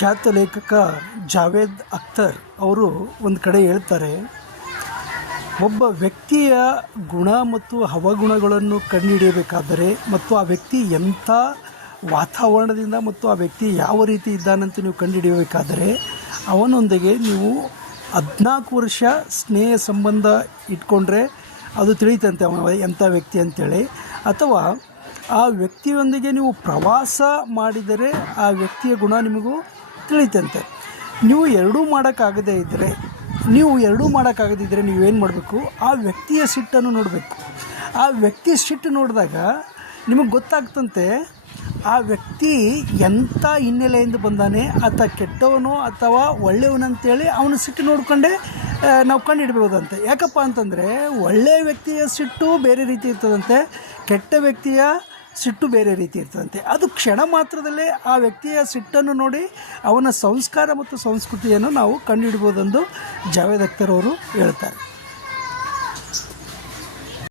ಖ್ಯಾತ ಲೇಖಕ ಜಾವೇದ್ ಅಖ್ತರ್ ಅವರು ಒಂದು ಕಡೆ ಹೇಳ್ತಾರೆ, ಒಬ್ಬ ವ್ಯಕ್ತಿಯ ಗುಣ ಮತ್ತು ಅವಗುಣಗಳನ್ನು ಕಂಡುಹಿಡಿಯಬೇಕಾದರೆ ಮತ್ತು ಆ ವ್ಯಕ್ತಿ ಎಂಥ ವಾತಾವರಣದಿಂದ ಮತ್ತು ಆ ವ್ಯಕ್ತಿ ಯಾವ ರೀತಿ ಇದ್ದಾನಂತ ನೀವು ಕಂಡುಹಿಡಿಯಬೇಕಾದರೆ ಅವನೊಂದಿಗೆ ನೀವು 14 ವರ್ಷ ಸ್ನೇಹ ಸಂಬಂಧ ಇಟ್ಕೊಂಡ್ರೆ ಅದು ತಿಳಿಯುತ್ತಂತೆ ಅವನ ಎಂಥ ವ್ಯಕ್ತಿ ಅಂತೇಳಿ. ಅಥವಾ ಆ ವ್ಯಕ್ತಿಯೊಂದಿಗೆ ನೀವು ಪ್ರವಾಸ ಮಾಡಿದರೆ ಆ ವ್ಯಕ್ತಿಯ ಗುಣ ನಿಮಗೂ ತಿಳಿಯುತ್ತಂತೆ. ನೀವು ಎರಡೂ ಮಾಡೋಕ್ಕಾಗದೇ ಇದ್ದರೆ ನೀವೇನು ಮಾಡಬೇಕು, ಆ ವ್ಯಕ್ತಿಯ ಸಿಟ್ಟನ್ನು ನೋಡಬೇಕು. ಆ ವ್ಯಕ್ತಿ ಸಿಟ್ಟು ನೋಡಿದಾಗ ನಿಮಗೆ ಗೊತ್ತಾಗ್ತಂತೆ ಆ ವ್ಯಕ್ತಿ ಎಂಥ ಹಿನ್ನೆಲೆಯಿಂದ ಬಂದಾನೆ, ಆತ ಕೆಟ್ಟವನೋ ಅಥವಾ ಒಳ್ಳೆಯವನಂತೇಳಿ ಅವನ ಸಿಟ್ಟು ನೋಡಿಕೊಂಡೇ ನಾವು ಕಂಡುಹಿಡ್ಬೋದಂತೆ. ಯಾಕಪ್ಪ ಅಂತಂದರೆ ಒಳ್ಳೆಯ ವ್ಯಕ್ತಿಯ ಸಿಟ್ಟು ಬೇರೆ ರೀತಿ ಇರ್ತದಂತೆ, ಕೆಟ್ಟ ವ್ಯಕ್ತಿಯ ಸಿಟ್ಟು ಬೇರೆ ರೀತಿ ಇರ್ತದಂತೆ. ಅದು ಕ್ಷಣ ಮಾತ್ರದಲ್ಲೇ ಆ ವ್ಯಕ್ತಿಯ ಸಿಟ್ಟನ್ನು ನೋಡಿ ಅವನ ಸಂಸ್ಕಾರ ಮತ್ತು ಸಂಸ್ಕೃತಿಯನ್ನು ನಾವು ಕಂಡುಹಿಡ್ಬೋದೆಂದು ಜಾವೇದ್ ಅಖ್ತರ್ ಅವರು ಹೇಳ್ತಾರೆ.